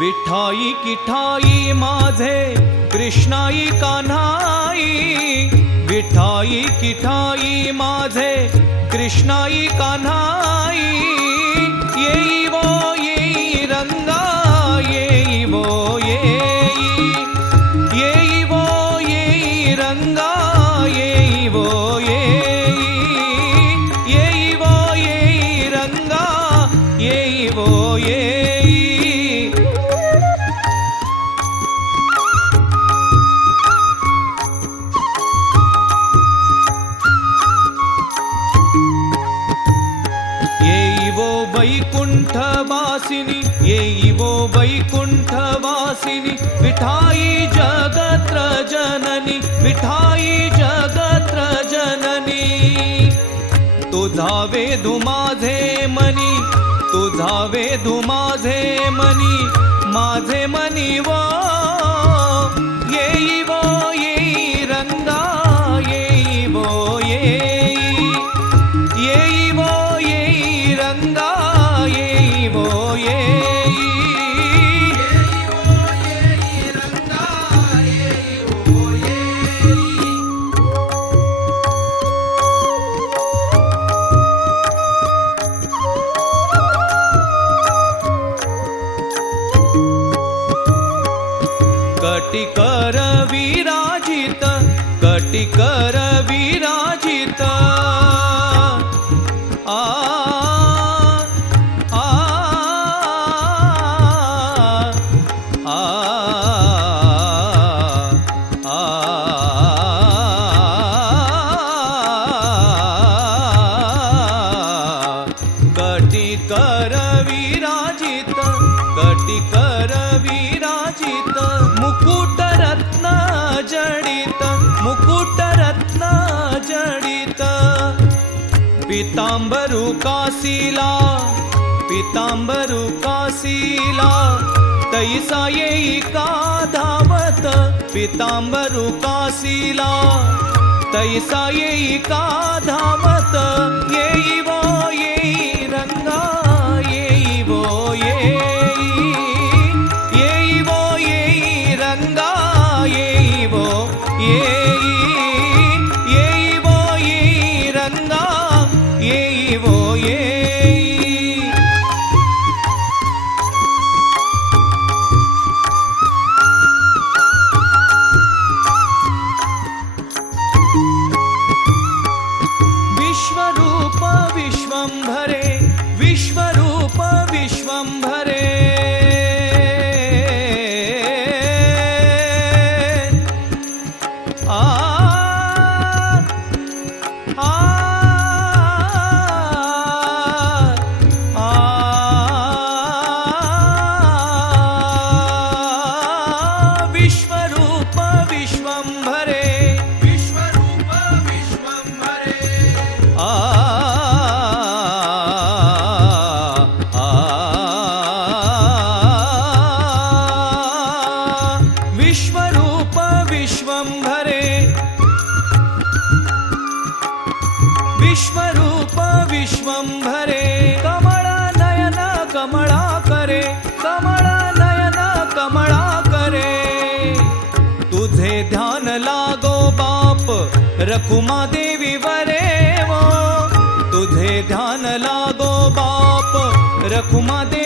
विठाई किठाई माझे कृष्णाई कान्हाई, विठाई किठाई माझे कृष्णाई कान्हाई, येई वो येई रंगा येई वो येई, येई वो येई रंगा येई वो येई, येई वो येई रंगा येई वो येई. वैकुंठवासिनी येई वो वैकुंठवासिनी, विठाई जगत्र जननी, विठाई जगत्र जननी. तुझा वेदू माझे मनी, तुझा वेदू माझे मनी, माझे मनी वो येई वो येई रंगा येई वो येई, येई वो येई रंगा येई वो येई, येई वो येई रंगा येई वो येई. कटिकर विराजित, कटिकर विराजित, आ कटिकर विराजित, कटिकर विराजित, मुकुट रत्न जडित, मुकुट रत्न जडित. पीतांबरू कासीला, पीतांबरू कासीला, तैसा येई का धावत, पीतांबरू कासीला, तैसा येई का धावत, येई वो येई रंगा येई वो येई, येई वो येई रंगा येई वो येई, येई वो येई रंगा येई वो येई. विश्वरूप विश्वंभरे, विश्वरूप विश्वंभरे, आ आ विश्वरूप विश्वंभरे, विश्वरूप विश्वंभरे, आ विश्वरूप विश्वंभरे, विश्वरूप विश्वंभरे. कमळा नयन कमळा करे, कमळा नयन कमळा करे, तुझे ध्यान लागो बाप रखुमा देवी वरे वो, तुझे ध्यान लागो बाप रखुमा देवी